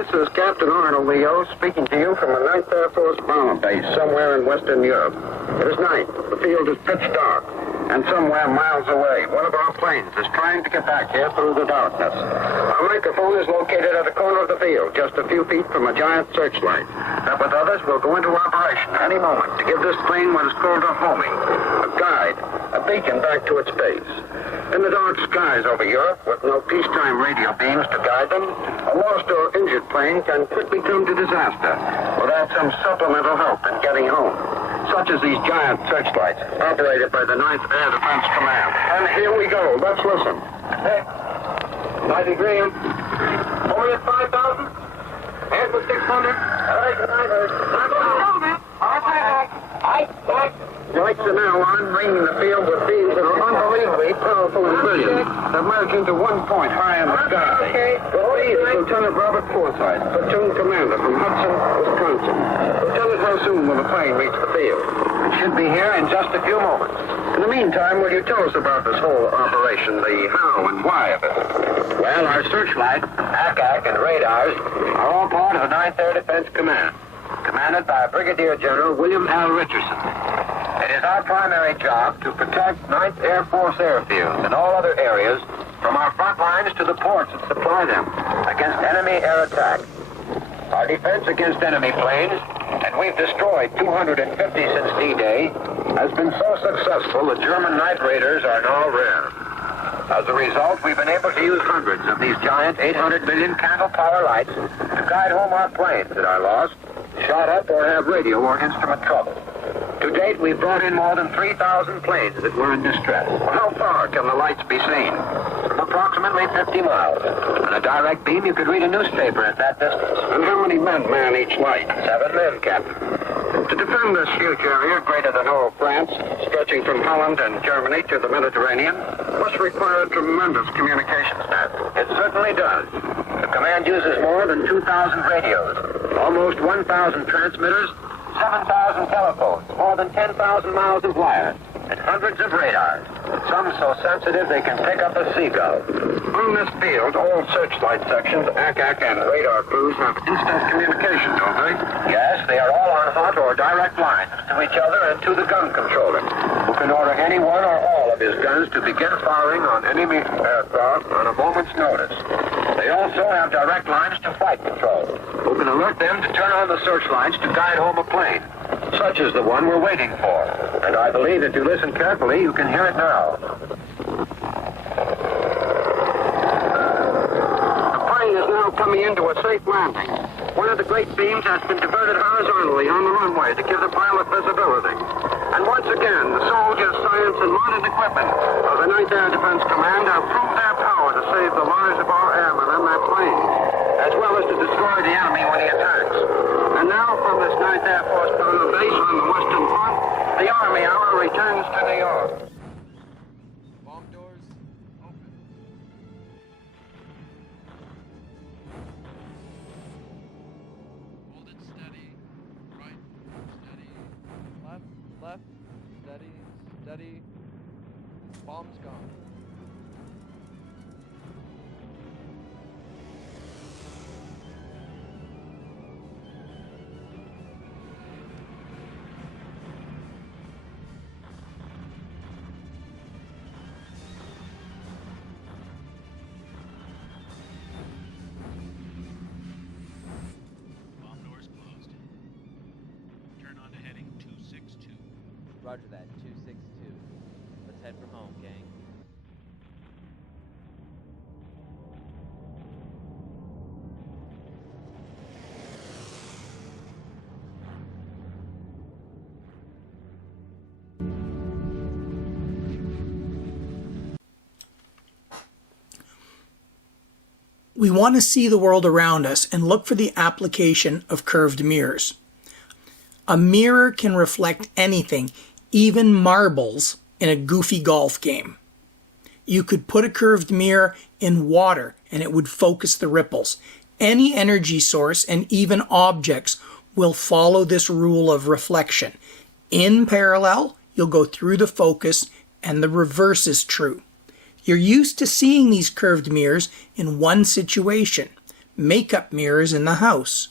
This is Captain Arnold Leo speaking to you from the 9th Air Force bomber base somewhere in Western Europe. It is night. The field is pitch dark. And somewhere miles away, one of our planes is trying to get back here through the darkness. Our microphone is located at the corner of the field, just a few feet from a giant searchlight. That with others will go into operation any moment to give this plane what is called a homing, a guide, a beacon back to its base. In the dark skies over Europe, with no peacetime radio beams to guide them, a lost or injured plane can quickly come to disaster without some supplemental help in getting home, such as these giant searchlights operated by the 9th Air Defense Command. And here we go. Let's listen. Hey, 90 green. Only at 5,000? And for 600? Lights are now on, ringing the field with beams that are unbelievably powerful and brilliant, that merge into one point high in the sky. He is Lieutenant Robert Forsyth, platoon commander from Hudson, Wisconsin. Lieutenant, how soon will the plane reach the field? It should be here in just a few moments. In the meantime, will you tell us about this whole operation, the how and why of it? Well, our searchlight, ACAC, and radars are all part of the 9th Air Defense Command, commanded by Brigadier General William L. Richardson. It is our primary job to protect 9th Air Force airfields and all other areas from our front lines to the ports that supply them against enemy air attack. Our defense against enemy planes, and we've destroyed 250 since D-Day, has been so successful the German night raiders are now rare. As a result, we've been able to use hundreds of these giant 800 million candle power lights to guide home our planes that are lost, shot up, or have radio or instrument trouble. To date, we've brought in more than 3,000 planes that were in distress. How far can the lights be seen? From approximately 50 miles. On a direct beam, you could read a newspaper at that distance. And how many men man each light? 7 men, Captain. To defend this huge area, greater than all France, stretching from Holland and Germany to the Mediterranean, must require a tremendous communications net. It certainly does. The command uses more than 2,000 radios, almost 1,000 transmitters, 7,000 telephones, more than 10,000 miles of wire, and hundreds of radars, some so sensitive they can pick up a seagull. On this field, all searchlight sections, ACAC, and radar crews have instant communication, don't they? Yes, they are all on hot or direct lines to each other and to the gun controller, who can order any one or all of his guns to begin firing on enemy aircraft on a moment's notice. They also have direct lines to flight control, who can alert them to turn on the searchlights to guide home a plane, such as the one we're waiting for. And I believe if you listen carefully, you can hear it now. The plane is now coming into a safe landing. One of the great beams has been diverted horizontally on the runway to give the pilot visibility. And once again, the soldiers, science, and modern equipment of the 9th Air Defense Command have proved their power to save the lives of our airmen and their planes, as well as to destroy the enemy when he attacks. And now, from this 9th Air Force base on the Western Front, the Army Hour returns to New York. Bomb doors open. Hold it steady. Right. Steady. Left. Left. Steady. Steady. Bomb's gone. Roger that, 262. Let's head for home, gang. We want to see the world around us and look for the application of curved mirrors. A mirror can reflect anything, even marbles in a goofy golf game. You could put a curved mirror in water and it would focus the ripples. Any energy source and even objects will follow this rule of reflection. In parallel, you'll go through the focus, and the reverse is true. You're used to seeing these curved mirrors in one situation, makeup mirrors in the house.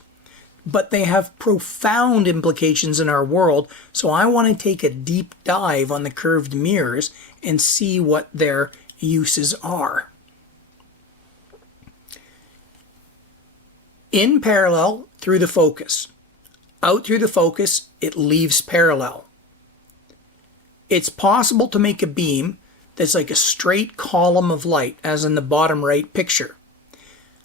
But they have profound implications in our world, so I want to take a deep dive on the curved mirrors and see what their uses are. In parallel, through the focus. Out through the focus, it leaves parallel. It's possible to make a beam that's like a straight column of light, as in the bottom right picture.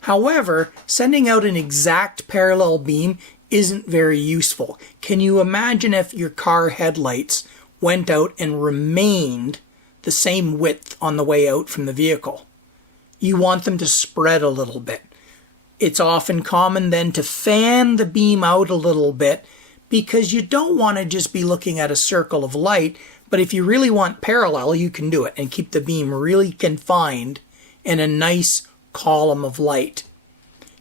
However, sending out an exact parallel beam isn't very useful. Can you imagine if your car headlights went out and remained the same width on the way out from the vehicle? You want them to spread a little bit. It's often common then to fan the beam out a little bit because you don't want to just be looking at a circle of light, but if you really want parallel, you can do it and keep the beam really confined in a nice column of light.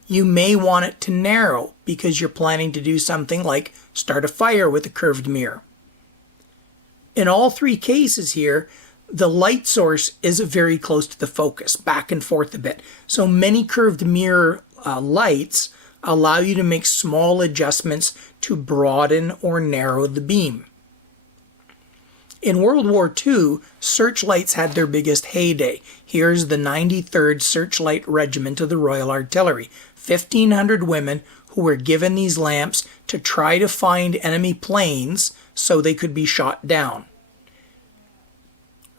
You may want it to narrow because you're planning to do something like start a fire with a curved mirror. In all three cases here, the light source is very close to the focus, back and forth a bit. So many curved mirror lights allow you to make small adjustments to broaden or narrow the beam. In World War II, searchlights had their biggest heyday. Here's the 93rd Searchlight Regiment of the Royal Artillery, 1,500 women who were given these lamps to try to find enemy planes so they could be shot down.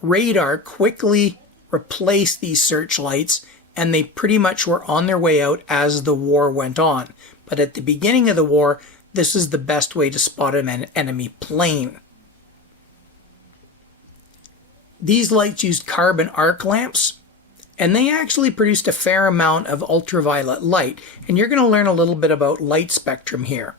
Radar quickly replaced these searchlights, and they pretty much were on their way out as the war went on. But at the beginning of the war, this is the best way to spot an enemy plane. These lights used carbon arc lamps, and they actually produced a fair amount of ultraviolet light. And you're going to learn a little bit about light spectrum here.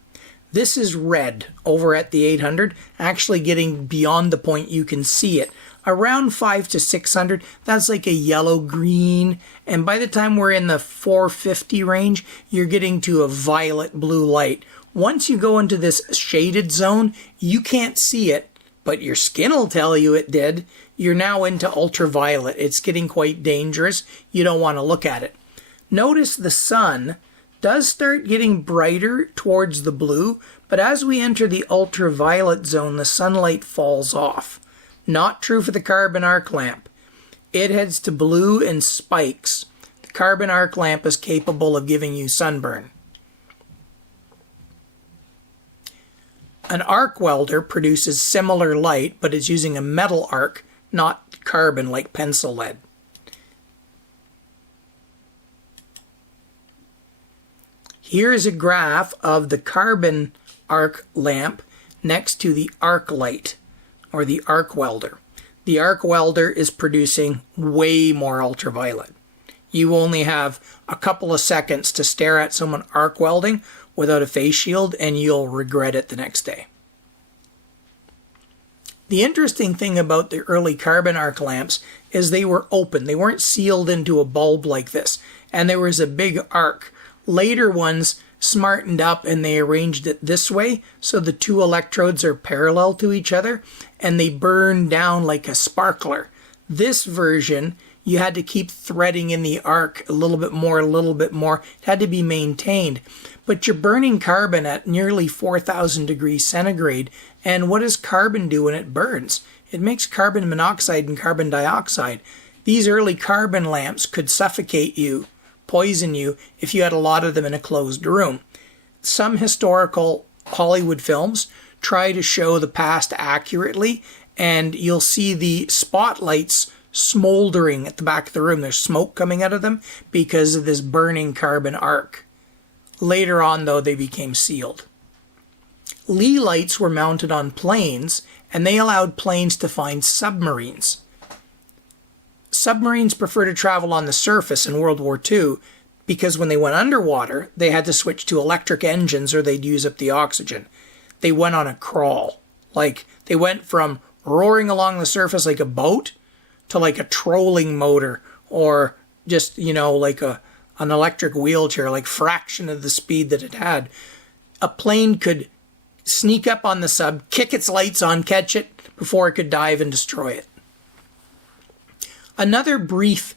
This is red over at the 800, actually getting beyond the point you can see it. Around 5 to 600, that's like a yellow-green, and by the time we're in the 450 range, you're getting to a violet-blue light. Once you go into this shaded zone, you can't see it, but your skin will tell you it did. You're now into ultraviolet. It's getting quite dangerous. You don't want to look at it. Notice the sun does start getting brighter towards the blue, but as we enter the ultraviolet zone, the sunlight falls off. Not true for the carbon arc lamp. It heads to blue and spikes. The carbon arc lamp is capable of giving you sunburn. An arc welder produces similar light, but is using a metal arc, not carbon like pencil lead. Here is a graph of the carbon arc lamp next to the arc light, or the arc welder. The arc welder is producing way more ultraviolet. You only have a couple of seconds to stare at someone arc welding without a face shield, and you'll regret it the next day. The interesting thing about the early carbon arc lamps is they were open. They weren't sealed into a bulb like this, and there was a big arc. Later ones smartened up and they arranged it this way so the two electrodes are parallel to each other and they burn down like a sparkler. This version, you had to keep threading in the arc a little bit more. It had to be maintained. But you're burning carbon at nearly 4,000 degrees centigrade, and what does carbon do when it burns? It makes carbon monoxide and carbon dioxide. These early carbon lamps could suffocate you, poison you, if you had a lot of them in a closed room. Some historical Hollywood films try to show the past accurately, and you'll see the spotlights smoldering at the back of the room. There's smoke coming out of them because of this burning carbon arc. Later on, though, they became sealed. Lee lights were mounted on planes, and they allowed planes to find submarines. Submarines prefer to travel on the surface in World War II because when they went underwater, they had to switch to electric engines or they'd use up the oxygen. They went on a crawl. Like, they went from roaring along the surface like a boat to like a trolling motor, or just, like an electric wheelchair, like fraction of the speed that it had. A plane could sneak up on the sub, kick its lights on, catch it before it could dive and destroy it. Another brief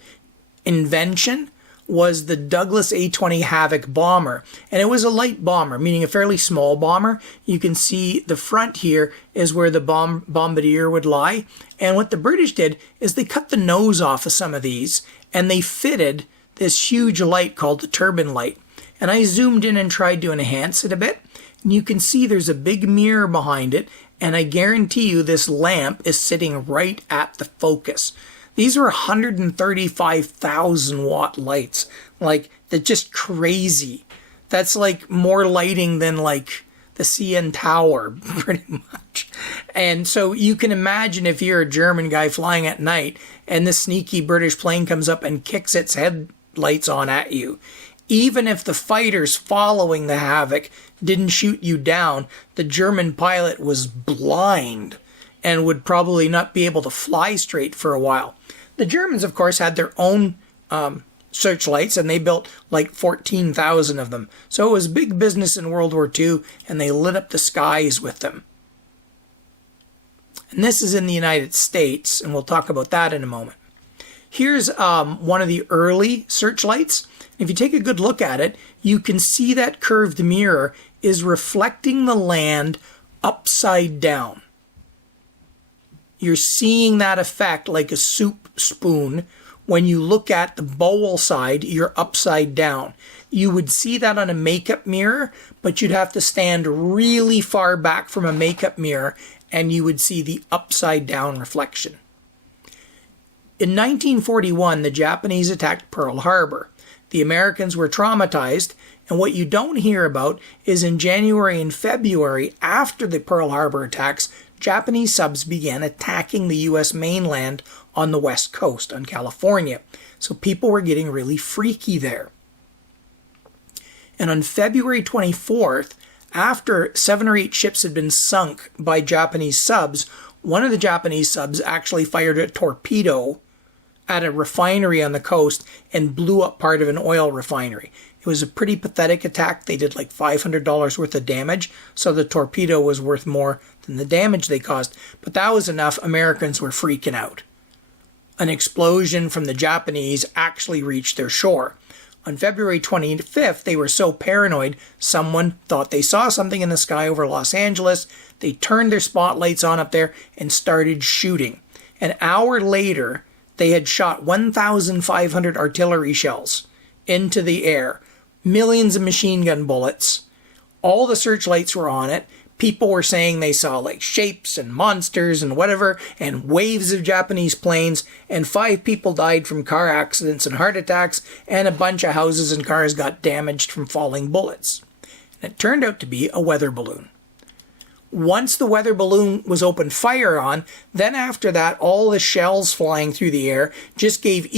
invention was the Douglas A-20 Havoc bomber. And it was a light bomber, meaning a fairly small bomber. You can see the front here is where the bombardier would lie. And what the British did is they cut the nose off of some of these, and they fitted this huge light called the turbine light. And I zoomed in and tried to enhance it a bit. And you can see there's a big mirror behind it, and I guarantee you this lamp is sitting right at the focus. These are 135,000 watt lights. Like, they're just crazy. That's like more lighting than like the CN Tower, pretty much. And so you can imagine if you're a German guy flying at night and this sneaky British plane comes up and kicks its headlights on at you. Even if the fighters following the Havoc didn't shoot you down, the German pilot was blind and would probably not be able to fly straight for a while. The Germans, of course, had their own searchlights, and they built like 14,000 of them. So it was big business in World War II, and they lit up the skies with them. And this is in the United States, and we'll talk about that in a moment. Here's one of the early searchlights. If you take a good look at it, you can see that curved mirror is reflecting the land upside down. You're seeing that effect like a soup spoon. When you look at the bowl side, you're upside down. You would see that on a makeup mirror, but you'd have to stand really far back from a makeup mirror and you would see the upside down reflection. In 1941, the Japanese attacked Pearl Harbor. The Americans were traumatized, and what you don't hear about is in January and February, after the Pearl Harbor attacks, Japanese subs began attacking the U.S. mainland on the west coast, on California. So people were getting really freaky there. And on February 24th, after 7 or 8 ships had been sunk by Japanese subs, one of the Japanese subs actually fired a torpedo at a refinery on the coast and blew up part of an oil refinery. It was a pretty pathetic attack. They did like $500 worth of damage, so the torpedo was worth more than the damage they caused. But that was enough. Americans were freaking out. An explosion from the Japanese actually reached their shore. On February 25th, they were so paranoid, someone thought they saw something in the sky over Los Angeles. They turned their spotlights on up there and started shooting. An hour later, they had shot 1,500 artillery shells into the air, millions of machine gun bullets. All the searchlights were on it. People were saying they saw like shapes and monsters and whatever, and waves of Japanese planes, and 5 people died from car accidents and heart attacks, and a bunch of houses and cars got damaged from falling bullets. And it turned out to be a weather balloon. Once the weather balloon was opened fire on, then after that, all the shells flying through the air just gave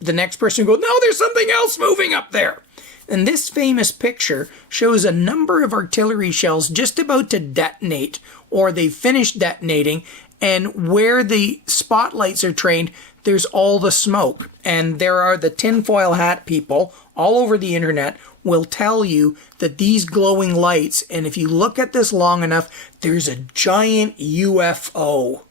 the next person go, no, there's something else moving up there. And this famous picture shows a number of artillery shells just about to detonate, or they've finished detonating, and where the spotlights are trained, there's all the smoke. And there are the tinfoil hat people all over the internet will tell you that these glowing lights, and if you look at this long enough, there's a giant UFO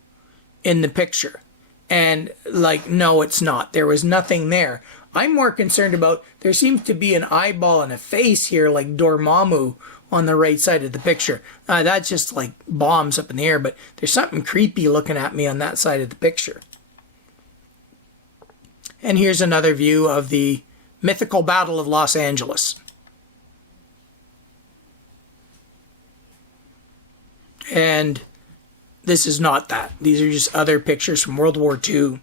in the picture. And like, no, it's not. There was nothing there. I'm more concerned about, there seems to be an eyeball and a face here like Dormammu on the right side of the picture. That's just like bombs up in the air, but there's something creepy looking at me on that side of the picture. And here's another view of the mythical Battle of Los Angeles. And this is not that. These are just other pictures from World War II.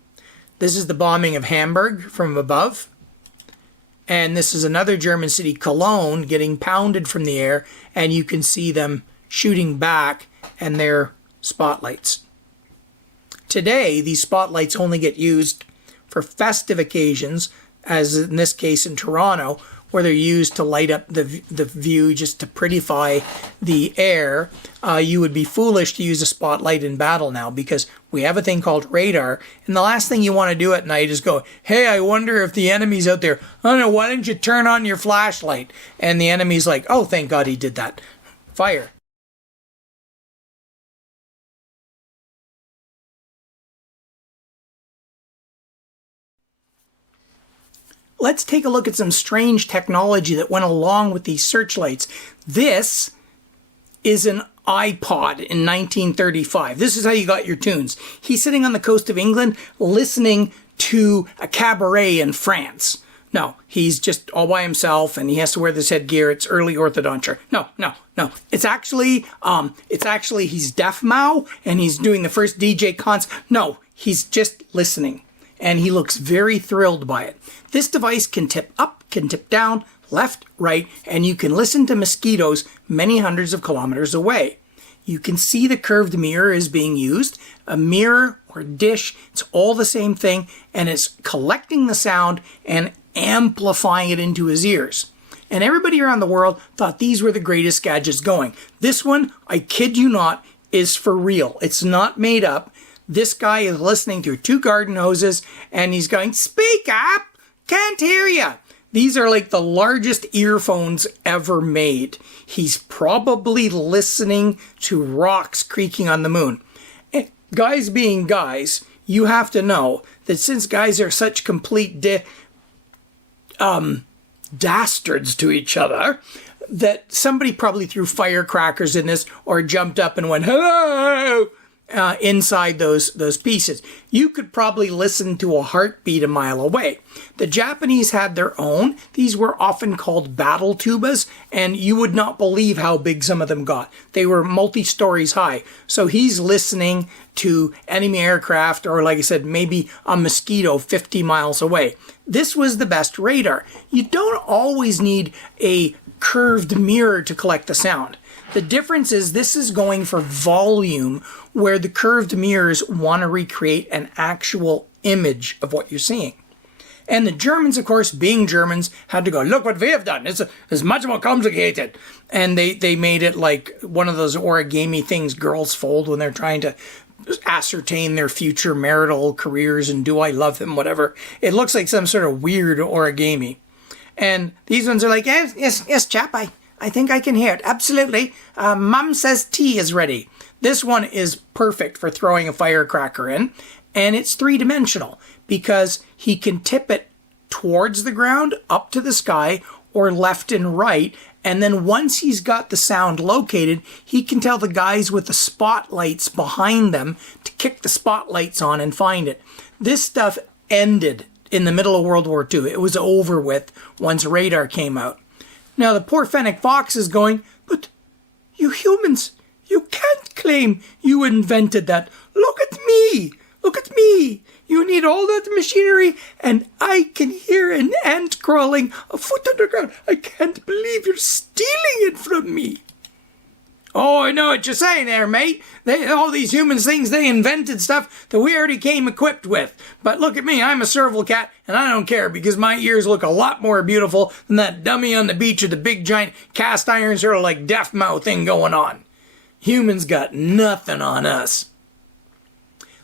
This is the bombing of Hamburg from above. And this is another German city, Cologne, getting pounded from the air. And you can see them shooting back and their spotlights. Today, these spotlights only get used for festive occasions, as in this case in Toronto, where they're used to light up the view just to prettify the air. You would be foolish to use a spotlight in battle now because we have a thing called radar. And the last thing you want to do at night is go, hey, I wonder if the enemy's out there. Oh no, why don't you turn on your flashlight? And the enemy's like, oh, thank God he did that. Fire. let's take a look at some strange technology that went along with these searchlights. This is an iPod in 1935. This is how you got your tunes. He's sitting on the coast of England listening to a cabaret in France. No, he's just all by himself and he has to wear this headgear. It's early orthodonture. No. It's actually he's deaf Mao and he's doing the first DJ cons. No, he's just listening and he looks very thrilled by it. This device can tip up, can tip down, left, right, and you can listen to mosquitoes many hundreds of kilometers away. You can see the curved mirror is being used. A mirror or dish, it's all the same thing, and it's collecting the sound and amplifying it into his ears. And everybody around the world thought these were the greatest gadgets going. This one, I kid you not, is for real. It's not made up. This guy is listening through 2 garden hoses and he's going, "Speak up! Can't hear ya!" These are like the largest earphones ever made. He's probably listening to rocks creaking on the moon. And guys being guys, you have to know that since guys are such complete dastards to each other, that somebody probably threw firecrackers in this or jumped up and went, "Hello!" Inside those pieces. You could probably listen to a heartbeat a mile away. The Japanese had their own. These were often called battle tubas, and you would not believe how big some of them got. They were multi-stories high. So he's listening to enemy aircraft, or like I said, maybe a mosquito 50 miles away. This was the best radar. You don't always need a curved mirror to collect the sound. The difference is this is going for volume, where the curved mirrors want to recreate an actual image of what you're seeing. And the Germans, of course, being Germans, had to go, "Look what we have done. It's much more complicated." And they made it like one of those origami things girls fold when they're trying to ascertain their future marital careers and do I love them, whatever. It looks like some sort of weird origami. And these ones are like, yes, chap, I think I can hear it. Absolutely. Mum says tea is ready. This one is perfect for throwing a firecracker in. And it's 3-dimensional because he can tip it towards the ground, up to the sky, or left and right. And then once he's got the sound located, he can tell the guys with the spotlights behind them to kick the spotlights on and find it. This stuff ended in the middle of World War II. It was over with once radar came out. Now the poor fennec fox is going, "But you humans, you can't claim you invented that. Look at me! Look at me! You need all that machinery, and I can hear an ant crawling a foot underground. I can't believe you're stealing it from me." "Oh, I know what you're saying there, mate. All these humans things, they invented stuff that we already came equipped with. But look at me, I'm a serval cat, and I don't care because my ears look a lot more beautiful than that dummy on the beach with the big giant cast iron sort of like deaf mouth thing going on. Humans got nothing on us."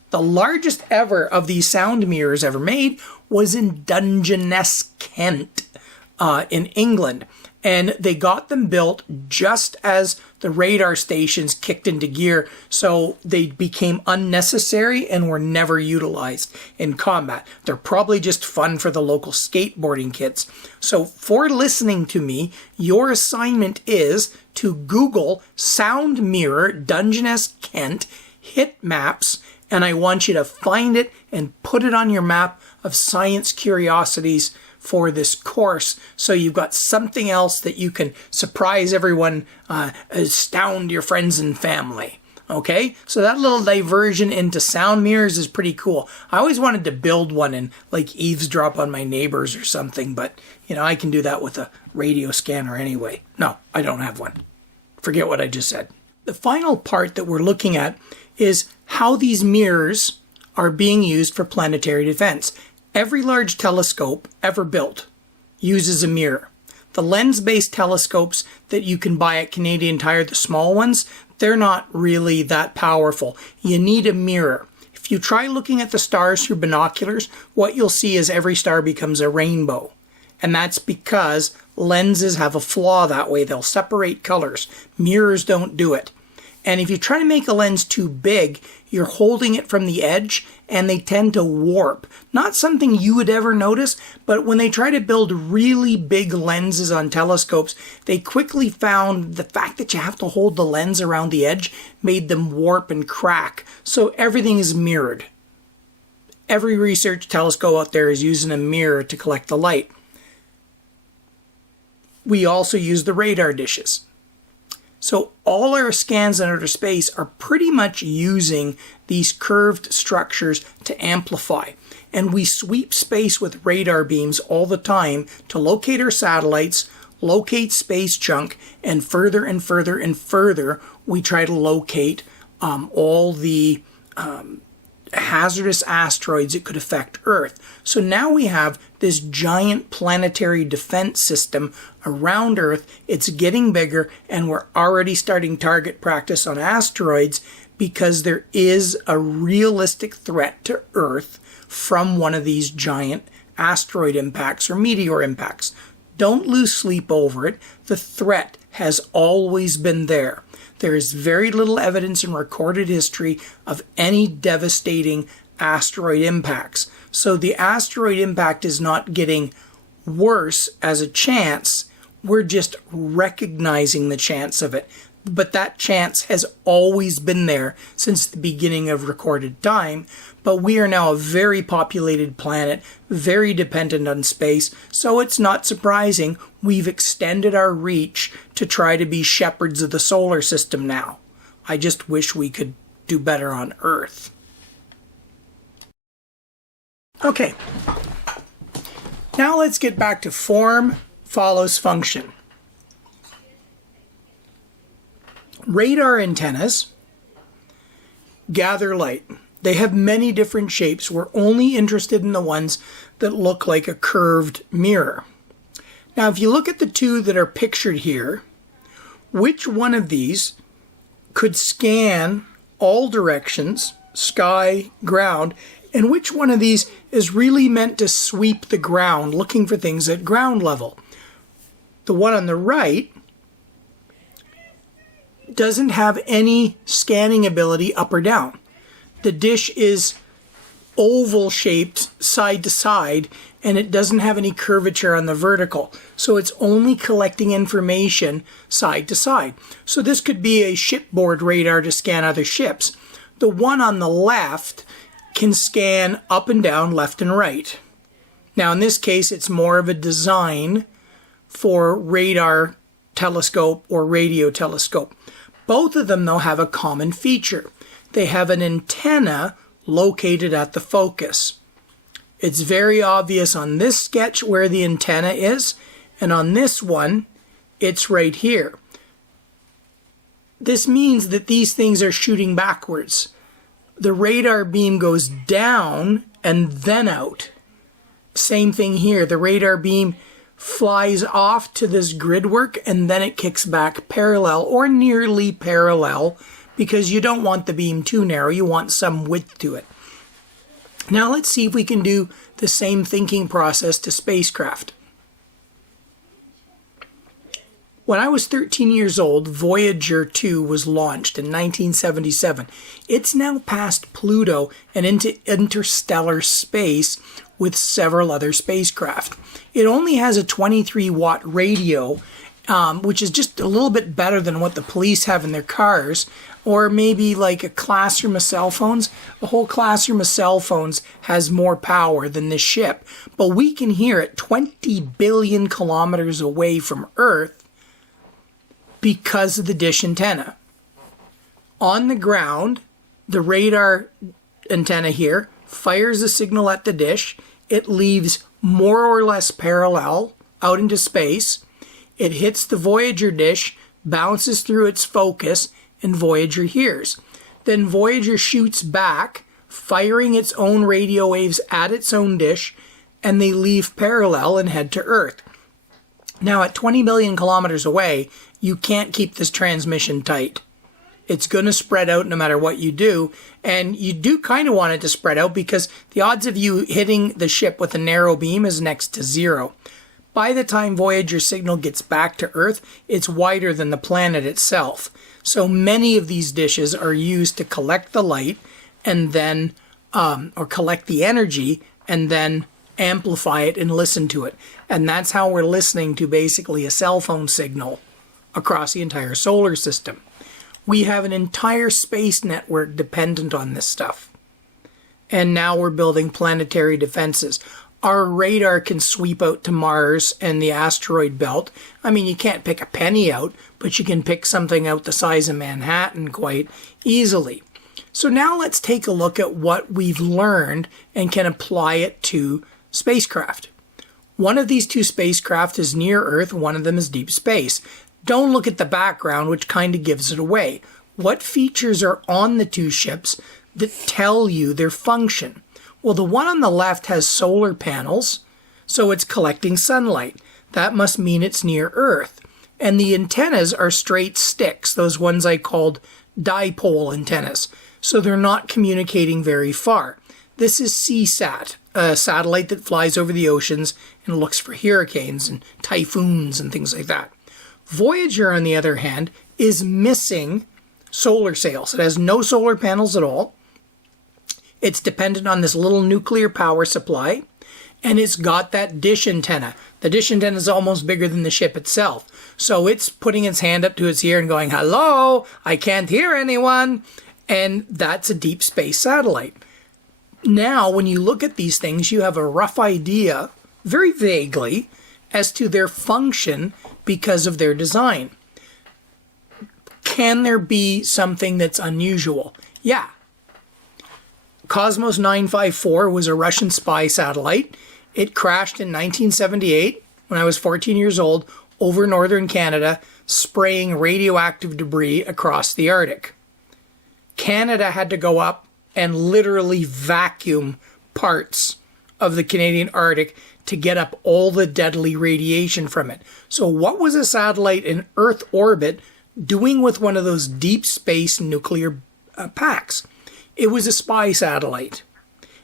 The largest ever of these sound mirrors ever made was in Dungeness, Kent, in England. And they got them built just as the radar stations kicked into gear, so they became unnecessary and were never utilized in combat. They're probably just fun for the local skateboarding kids. So for listening to me, your assignment is to Google Sound Mirror Dungeness, Kent, hit maps, and I want you to find it and put it on your map of science curiosities for this course, so you've got something else that you can surprise everyone, astound your friends and family. Okay, so that little diversion into sound mirrors is pretty cool. I always wanted to build one and like eavesdrop on my neighbors or something, but you know, I can do that with a radio scanner anyway. No, I don't have one. Forget what I just said. The final part that we're looking at is how these mirrors are being used for planetary defense. Every large telescope ever built uses a mirror. The lens-based telescopes that you can buy at Canadian Tire, the small ones, they're not really that powerful. You need a mirror. If you try looking at the stars through binoculars, what you'll see is every star becomes a rainbow. And that's because lenses have a flaw that way. They'll separate colors. Mirrors don't do it. And if you try to make a lens too big, you're holding it from the edge and they tend to warp. Not something you would ever notice, but when they try to build really big lenses on telescopes, they quickly found the fact that you have to hold the lens around the edge made them warp and crack. So everything is mirrored. Every research telescope out there is using a mirror to collect the light. We also use the radar dishes. So all our scans in outer space are pretty much using these curved structures to amplify. And we sweep space with radar beams all the time to locate our satellites, locate space junk, and further and further and further we try to locate all the hazardous asteroids that could affect Earth. So now we have this giant planetary defense system around Earth. It's getting bigger, and we're already starting target practice on asteroids because there is a realistic threat to Earth from one of these giant asteroid impacts or meteor impacts. Don't lose sleep over it. The threat has always been there. There is very little evidence in recorded history of any devastating asteroid impacts. So the asteroid impact is not getting worse as a chance. We're just recognizing the chance of it. But that chance has always been there since the beginning of recorded time. But we are now a very populated planet, very dependent on space, so it's not surprising we've extended our reach to try to be shepherds of the solar system now. I just wish we could do better on Earth. Okay, now let's get back to form follows function. Radar antennas gather light. They have many different shapes. We're only interested in the ones that look like a curved mirror. Now, if you look at the two that are pictured here, which one of these could scan all directions, sky, ground, and which one of these is really meant to sweep the ground, looking for things at ground level? The one on the right doesn't have any scanning ability up or down. The dish is oval shaped side to side and it doesn't have any curvature on the vertical. So it's only collecting information side to side. So this could be a shipboard radar to scan other ships. The one on the left can scan up and down, left and right. Now in this case it's more of a design for radar telescope or radio telescope. Both of them though have a common feature. They have an antenna located at the focus. It's very obvious on this sketch where the antenna is, and on this one, it's right here. This means that these things are shooting backwards. The radar beam goes down and then out. Same thing here. The radar beam flies off to this grid work and then it kicks back parallel or nearly parallel, because you don't want the beam too narrow, you want some width to it. Now let's see if we can do the same thinking process to spacecraft. When I was 13 years old, Voyager 2 was launched in 1977. It's now past Pluto and into interstellar space with several other spacecraft. It only has a 23-watt radio, which is just a little bit better than what the police have in their cars, or maybe like a classroom of cell phones. A whole classroom of cell phones has more power than this ship, but we can hear it 20 billion kilometers away from Earth because of the dish antenna. On the ground, the radar antenna here fires a signal at the dish. It leaves more or less parallel out into space. It hits the Voyager dish, bounces through its focus, and Voyager hears. Then Voyager shoots back, firing its own radio waves at its own dish, and they leave parallel and head to Earth. Now at 20 billion kilometers away, you can't keep this transmission tight. It's going to spread out no matter what you do, and you do kind of want it to spread out because the odds of you hitting the ship with a narrow beam is next to zero. By the time Voyager's signal gets back to Earth, it's wider than the planet itself. So many of these dishes are used to collect the light and then, or collect the energy and then amplify it and listen to it. And that's how we're listening to basically a cell phone signal across the entire solar system. We have an entire space network dependent on this stuff. And now we're building planetary defenses. Our radar can sweep out to Mars and the asteroid belt. I mean, you can't pick a penny out, but you can pick something out the size of Manhattan quite easily. So now let's take a look at what we've learned and can apply it to spacecraft. One of these two spacecraft is near Earth, one of them is deep space. Don't look at the background, which kind of gives it away. What features are on the two ships that tell you their function? Well, the one on the left has solar panels, so it's collecting sunlight. That must mean it's near Earth. And the antennas are straight sticks, those ones I called dipole antennas. So they're not communicating very far. This is CSAT, a satellite that flies over the oceans and looks for hurricanes and typhoons and things like that. Voyager, on the other hand, is missing solar sails. It has no solar panels at all. It's dependent on this little nuclear power supply, and it's got that dish antenna. The dish antenna is almost bigger than the ship itself. So it's putting its hand up to its ear and going, "Hello, I can't hear anyone." And that's a deep space satellite. Now, when you look at these things, you have a rough idea, very vaguely, as to their function because of their design. Can there be something that's unusual? Yeah. Cosmos 954 was a Russian spy satellite. It crashed in 1978 when I was 14 years old over northern Canada, spraying radioactive debris across the Arctic. Canada had to go up and literally vacuum parts of the Canadian Arctic to get up all the deadly radiation from it. So what was a satellite in Earth orbit doing with one of those deep space nuclear packs? It was a spy satellite.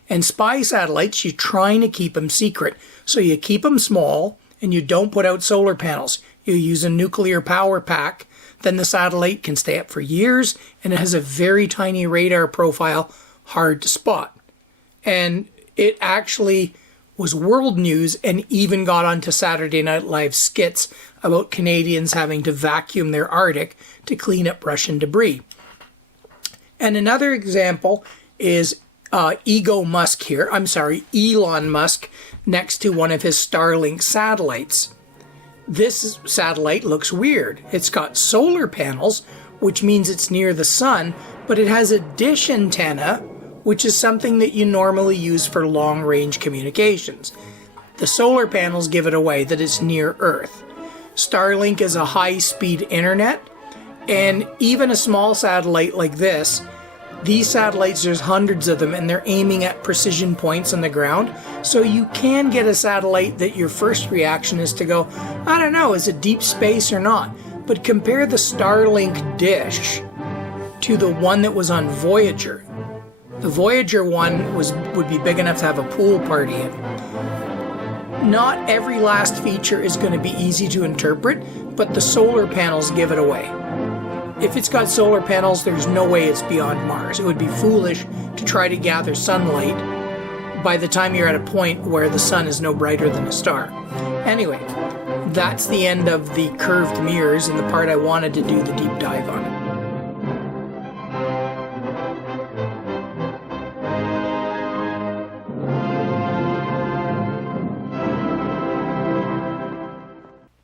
And spy satellites, you're trying to keep them secret. So you keep them small and you don't put out solar panels. You use a nuclear power pack. Then the satellite can stay up for years and it has a very tiny radar profile, hard to spot. And it actually was world news and even got onto Saturday Night Live skits about Canadians having to vacuum their Arctic to clean up Russian debris. And another example is Elon Musk next to one of his Starlink satellites. This satellite looks weird. It's got solar panels, which means it's near the sun, but it has a dish antenna, which is something that you normally use for long-range communications. The solar panels give it away that it's near Earth. Starlink is a high-speed internet, and even a small satellite like this, these satellites, there's hundreds of them, and they're aiming at precision points on the ground. So you can get a satellite that your first reaction is to go, I don't know, is it deep space or not? But compare the Starlink dish to the one that was on Voyager. The Voyager one would be big enough to have a pool party in. Not every last feature is going to be easy to interpret, but the solar panels give it away. If it's got solar panels, there's no way it's beyond Mars. It would be foolish to try to gather sunlight by the time you're at a point where the sun is no brighter than a star. Anyway, that's the end of the curved mirrors and the part I wanted to do the deep dive on.